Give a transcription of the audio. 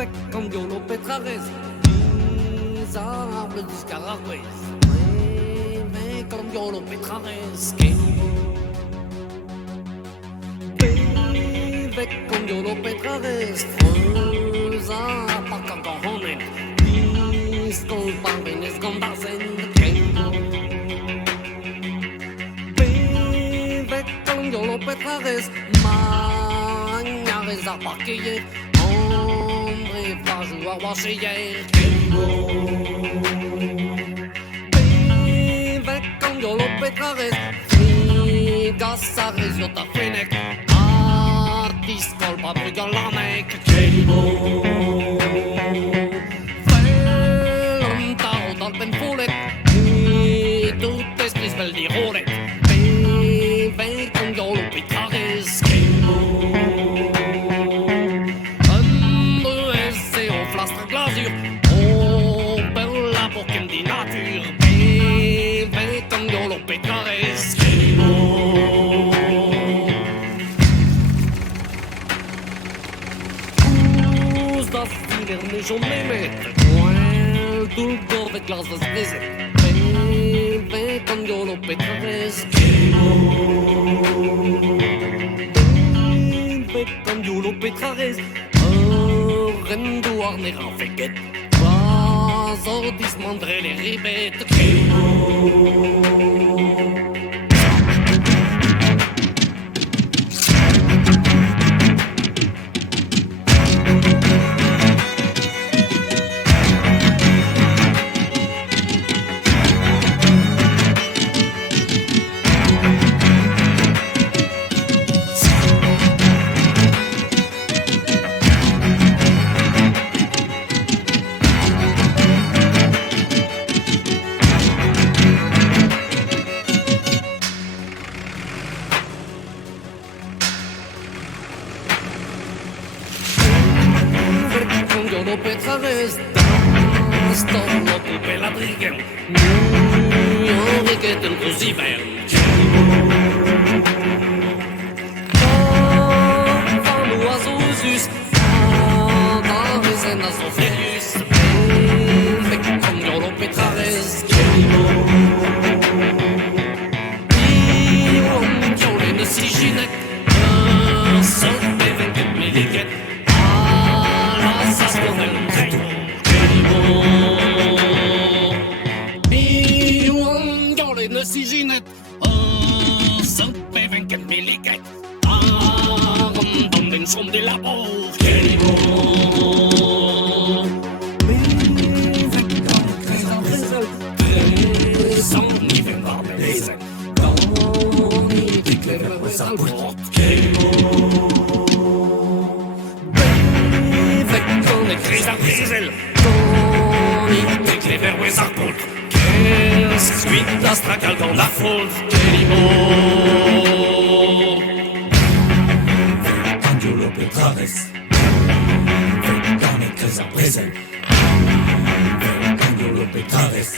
avec Cambiolo Petrares, Bizarre Discaragues, avec Cambiolo Petrares, avec Cambiolo Petrares, Fruza, Pacacohonen, Disco Pampenes Gombazen, avec Cambiolo Petrares, Magnares Arpaquille, André Pajou Arwacheyer, avec Cambiolo Petrares, Friga Sares Jota Fenech, Discol Paprika Lamek, Velum Tao Dalpen Fulet, Tutes Prisvel di Rolet, Ve Cambiolo Petrares, Andrese au Flastre Glasure, Oh Bella Bocken di Nature, Ve Cambiolo Petrares, das Tiger nicht Meme, Well, du go avec Glas das Brise, Ve Cambiolo Petrares, Ve Cambiolo Petrares, Rendu Arnera Feket, Vas Dismandre les ribettes, Cambiolo Petrares, das Torno Pupela Drigen, Enriquet Inclusiver, Van Oiseausus, Darisen Asoferius, Ve Cambiolo Petrares, Ion Jolene Siginek, Sope Venket Miliket, Si Ginette, Saint Péven, quel milliquet, dans une chambre de la peau, quel beau. Présent, ni vin dans les ailes, dans ni pique les sa porte, quel beau. Avec dans les crises à brisel, dans ni pique les verrouilles sa porte. Suite d'Astracal dans la foule, Kelimo. Cambiolo Petrares, dans les crises à brisel, Cambiolo Petrares.